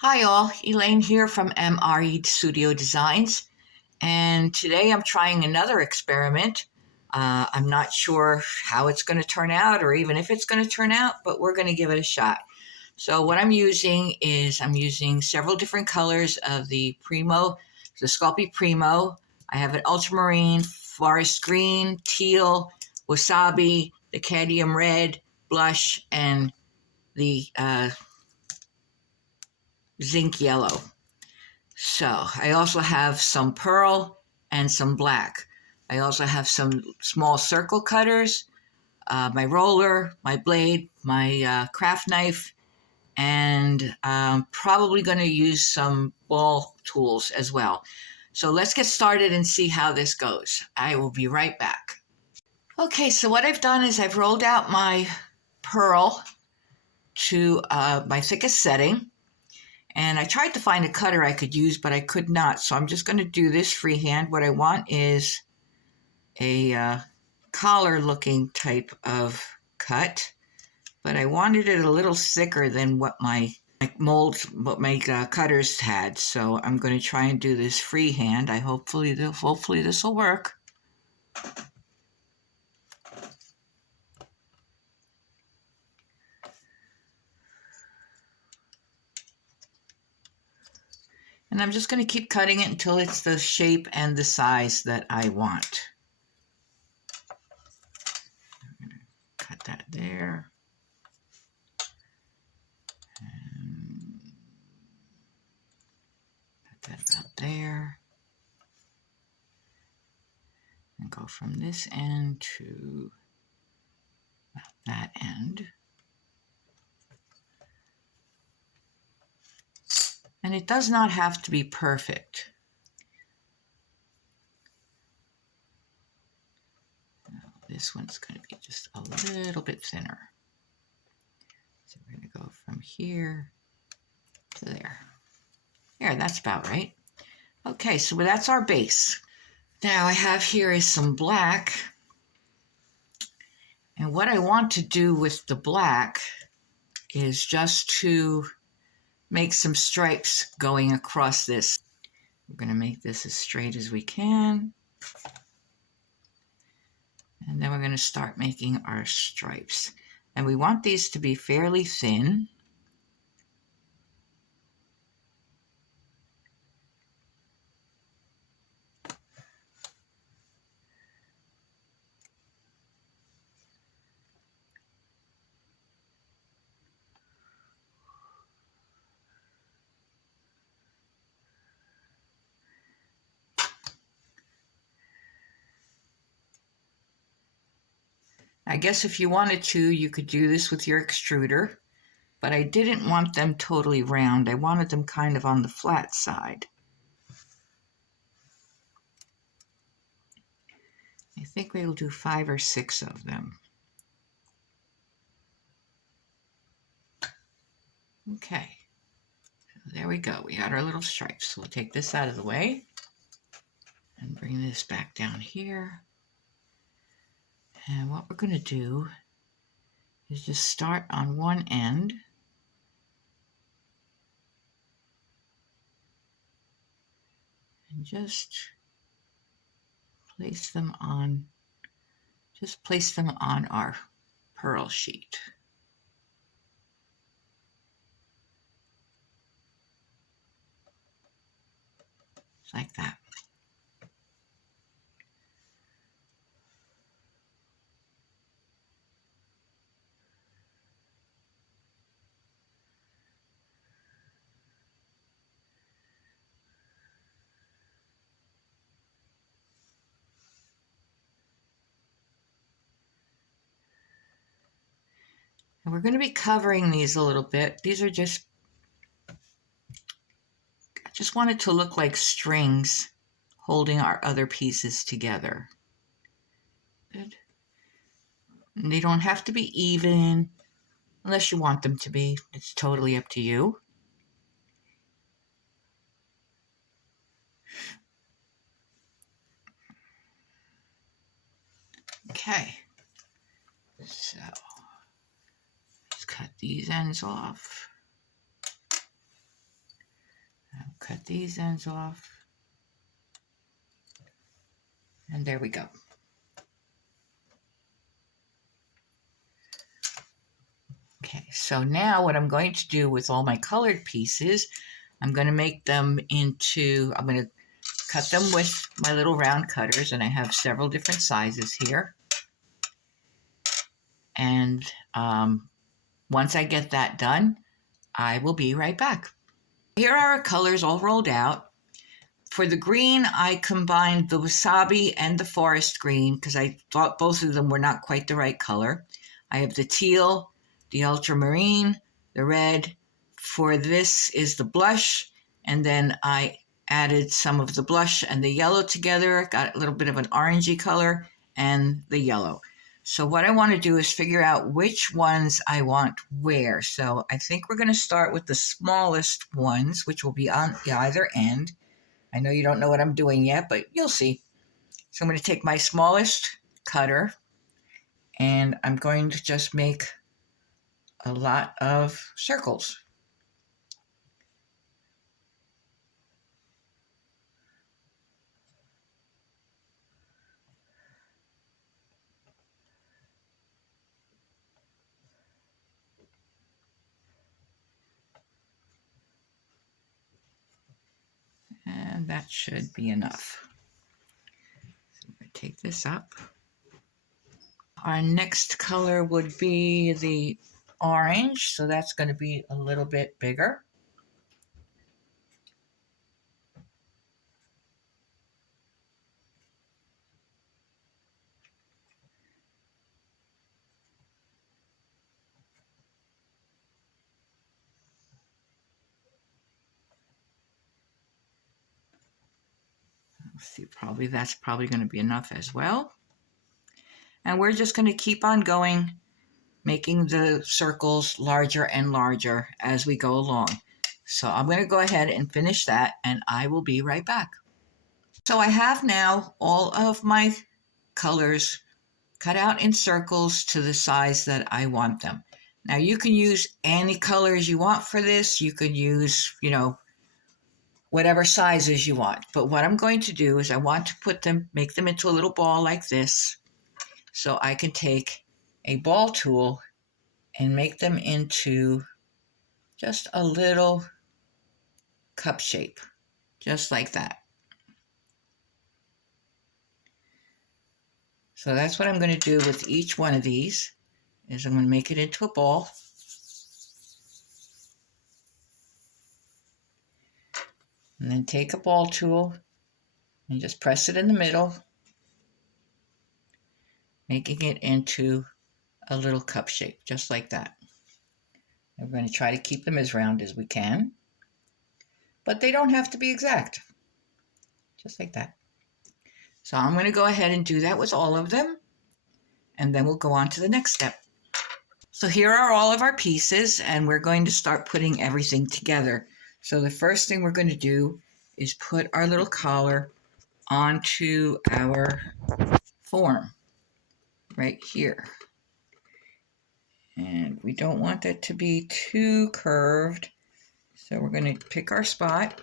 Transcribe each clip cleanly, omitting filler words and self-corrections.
Hi all, Elaine here from MRE Studio Designs, and today I'm trying another experiment. I'm not sure how it's going to turn out or even if it's going to turn out, but we're going to give it a shot. So what I'm using is I'm using several different colors of the Sculpey Primo. I have an ultramarine, forest green, teal, wasabi, the cadmium red, blush, and the zinc yellow. So I also have some pearl and some black. I also have some small circle cutters, my roller, my blade, my craft knife, and I'm probably going to use some ball tools as well. So let's get started and see how this goes. I will be right back. Okay, so what I've done is I've rolled out my pearl to my thickest setting. And I tried to find a cutter I could use, but I could not. So I'm just going to do this freehand. What I want is a collar looking type of cut, but I wanted it a little thicker than what my cutters had. So I'm going to try and do this freehand. Hopefully this will work. And I'm just going to keep cutting it until it's the shape and the size that I want. I'm going to cut that there. And put that about there. And go from this end to about that end. And it does not have to be perfect. Now, this one's going to be just a little bit thinner. So we're going to go from here to there. There, that's about right. Okay, so that's our base. Now I have here is some black. And what I want to do with the black is just to make some stripes going across this. We're going to make this as straight as we can. And then we're going to start making our stripes. And we want these to be fairly thin. I guess if you wanted to, you could do this with your extruder, but I didn't want them totally round. I wanted them kind of on the flat side. I think we'll do 5 or 6 of them. Okay, so there we go. We got our little stripes. So we'll take this out of the way and bring this back down here. And what we're going to do is just start on one end. And just place them on our pearl sheet. Just like that. And we're going to be covering these a little bit. These are I just want it to look like strings holding our other pieces together. Good. And they don't have to be even unless you want them to be. It's totally up to you. Okay. So let's cut these ends off. Cut these ends off. And there we go. Okay, so now what I'm going to do with all my colored pieces, I'm going to make them into, I'm going to cut them with my little round cutters, and I have several different sizes here. And once I get that done, I will be right back. Here are our colors all rolled out. For the green, I combined the wasabi and the forest green because I thought both of them were not quite the right color. I have the teal, the ultramarine, the red. For this is the blush, and then I added some of the blush and the yellow together, got a little bit of an orangey color, and the yellow. So what I want to do is figure out which ones I want where. So I think we're going to start with the smallest ones, which will be on either end. I know you don't know what I'm doing yet, but you'll see. So I'm going to take my smallest cutter, and I'm going to just make a lot of circles. And that should be enough. So I'm going to take this up. Our next color would be the orange, so that's going to be a little bit bigger. Let's see, that's probably going to be enough as well. And we're just going to keep on going, making the circles larger and larger as we go along. So I'm going to go ahead and finish that, and I will be right back. So I have now all of my colors cut out in circles to the size that I want them. Now you can use any colors you want for this. You could use, whatever sizes you want. But what I'm going to do is I want to make them into a little ball like this, so I can take a ball tool and make them into just a little cup shape, just like that. So that's what I'm going to do with each one of these, is I'm going to make it into a ball. And then take a ball tool and just press it in the middle, making it into a little cup shape, just like that. And we're going to try to keep them as round as we can, but they don't have to be exact, just like that. So I'm going to go ahead and do that with all of them, and then we'll go on to the next step. So here are all of our pieces, and we're going to start putting everything together. So the first thing we're going to do is put our little collar onto our form right here. And we don't want it to be too curved, so we're going to pick our spot,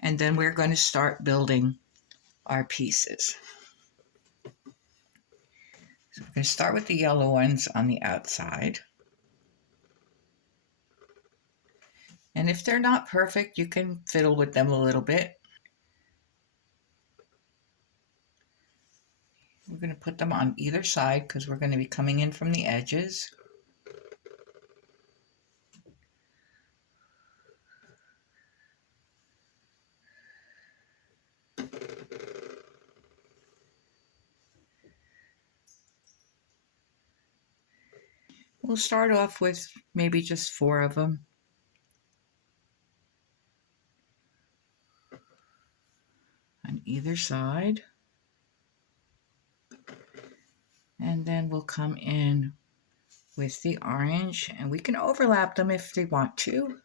and then we're going to start building our pieces. So we're going to start with the yellow ones on the outside. And if they're not perfect, you can fiddle with them a little bit. We're going to put them on either side because we're going to be coming in from the edges. We'll start off with maybe just 4 of them. On either side. And then we'll come in with the orange, and we can overlap them if they want to,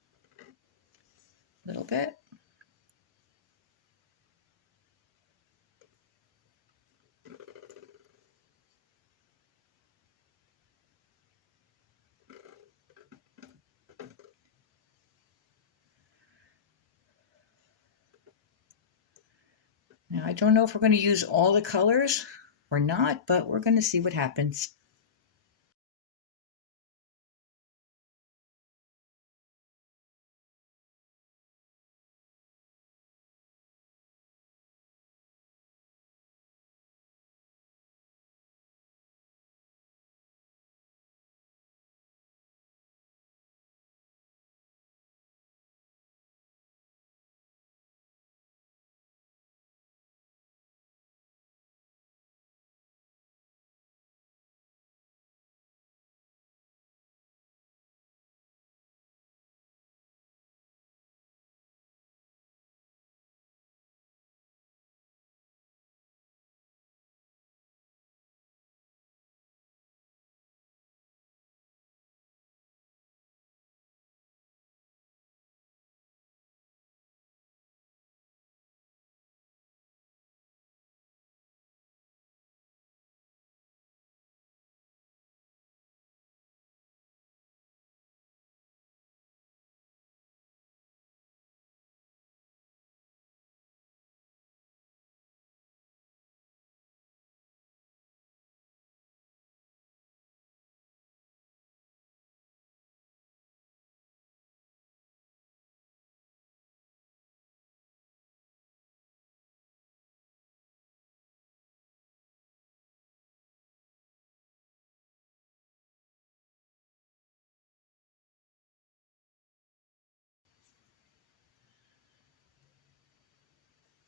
a little bit. Now, I don't know if we're going to use all the colors or not, but we're going to see what happens.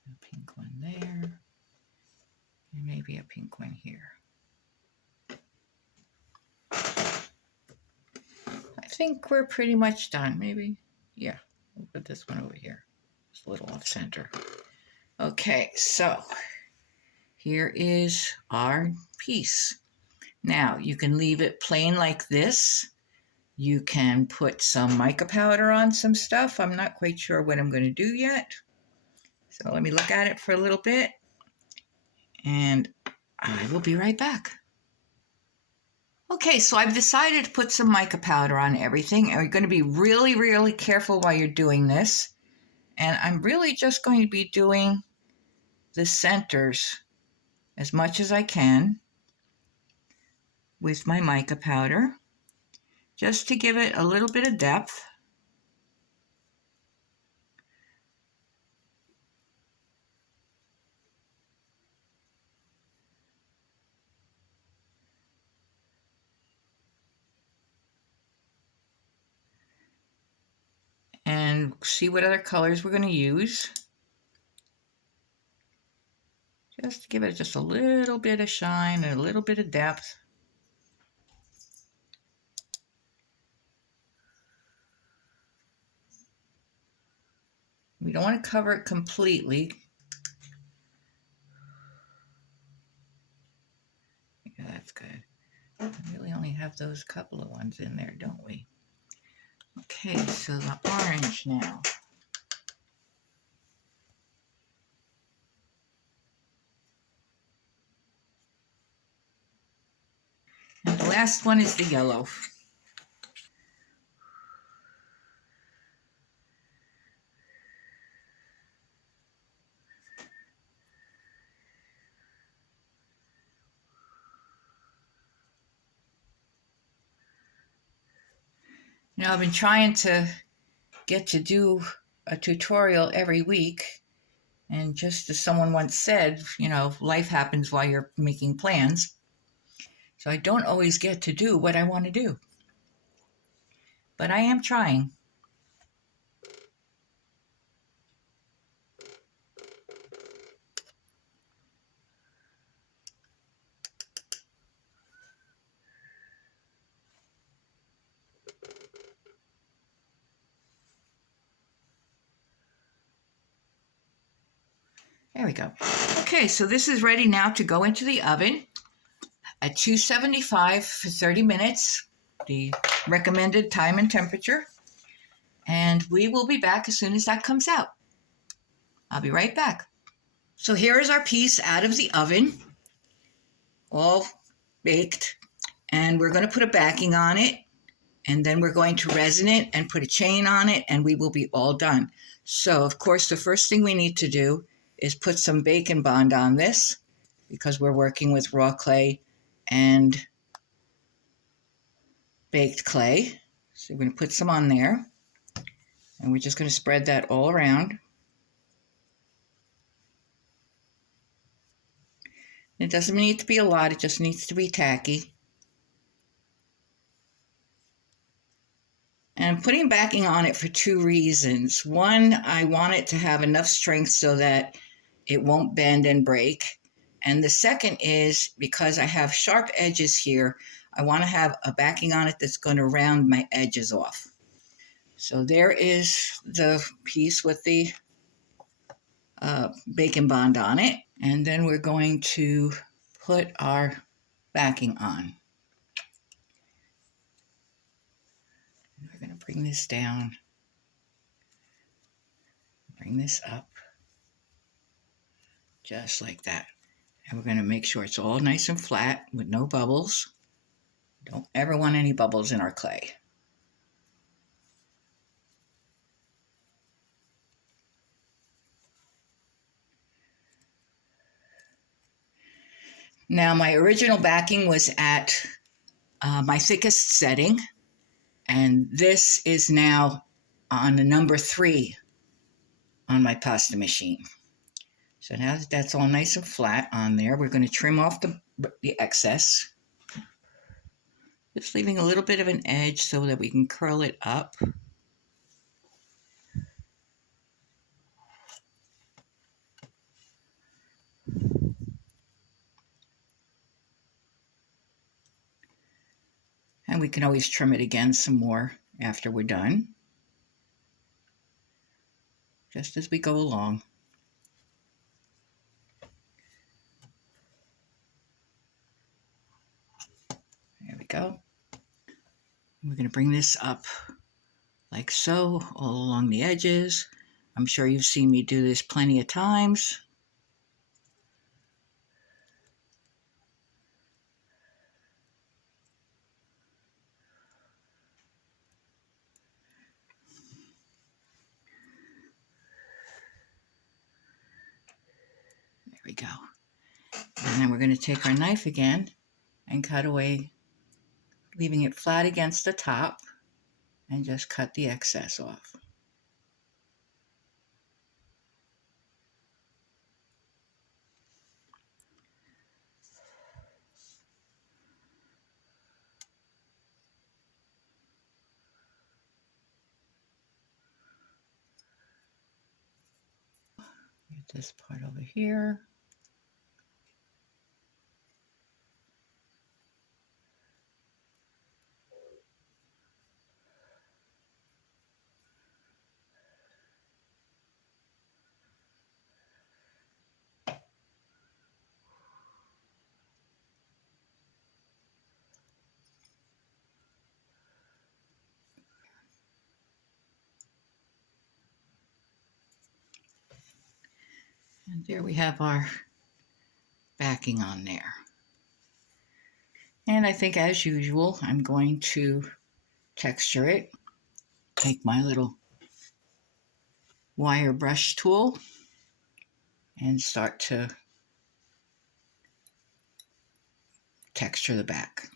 A pink one there, and maybe a pink one here. I think we're pretty much done. Maybe, yeah, we'll put this one over here. It's a little off center. Okay, so here is our piece. Now, you can leave it plain like this. You can put some mica powder on some stuff. I'm not quite sure what I'm going to do yet. So let me look at it for a little bit, and I will be right back. Okay, so I've decided to put some mica powder on everything, and you're going to be really, really careful while you're doing this. And I'm really just going to be doing the centers as much as I can with my mica powder, just to give it a little bit of depth. And see what other colors we're going to use. Just to give it just a little bit of shine and a little bit of depth. We don't want to cover it completely. Yeah, that's good. We really only have those couple of ones in there, don't we? Okay, so the orange now. And the last one is the yellow. You know, I've been trying to get to do a tutorial every week, and just as someone once said, you know, life happens while you're making plans. So I don't always get to do what I want to do. But I am trying. There we go. Okay, so this is ready now to go into the oven at 275 for 30 minutes, the recommended time and temperature. And we will be back as soon as that comes out. I'll be right back. So here is our piece out of the oven, all baked. And we're going to put a backing on it. And then we're going to resin it and put a chain on it, and we will be all done. So, of course, the first thing we need to do is put some Bacon Bond on this because we're working with raw clay and baked clay. So we're going to put some on there, and we're just going to spread that all around. It doesn't need to be a lot, it just needs to be tacky. And I'm putting backing on it for two reasons. One, I want it to have enough strength so that it won't bend and break. And the second is because I have sharp edges here, I want to have a backing on it that's going to round my edges off. So there is the piece with the Bacon Bond on it. And then we're going to put our backing on. We're going to bring this down, bring this up, just like that. And we're going to make sure it's all nice and flat with no bubbles. Don't ever want any bubbles in our clay. Now, my original backing was at my thickest setting, and this is now on the number 3 on my pasta machine. So now that that's all nice and flat on there, we're going to trim off the excess, just leaving a little bit of an edge so that we can curl it up. And we can always trim it again some more after we're done, just as we go along. There we go. We're going to bring this up like so, all along the edges. I'm sure you've seen me do this plenty of times. There we go. And then we're going to take our knife again and cut away, leaving it flat against the top, and just cut the excess off. Get this part over here. And there we have our backing on there. And I think, as usual, I'm going to texture it. Take my little wire brush tool and start to texture the back.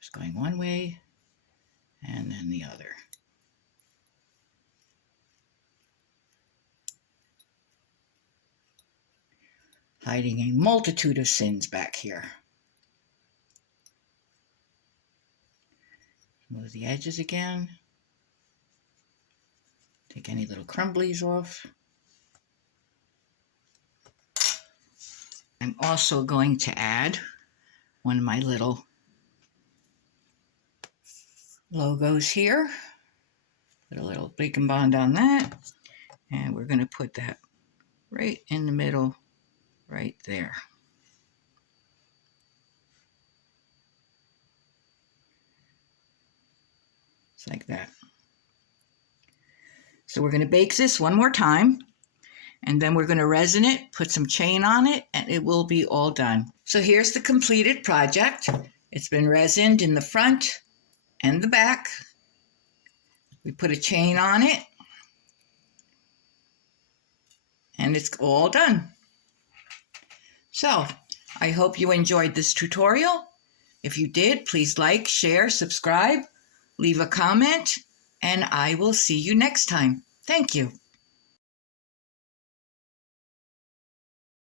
Just going one way and then the other. Hiding a multitude of sins back here. Move the edges again. Take any little crumblies off. I'm also going to add one of my little logos here. Put a little Bacon Bond on that. And we're going to put that right in the middle, right there. Just like that. So we're going to bake this one more time. And then we're going to resin it, put some chain on it, and it will be all done. So here's the completed project. It's been resined in the front and the back. We put a chain on it, and it's all done. So I hope you enjoyed this tutorial. If you did, please like, share, subscribe, leave a comment, and I will see you next time. Thank you.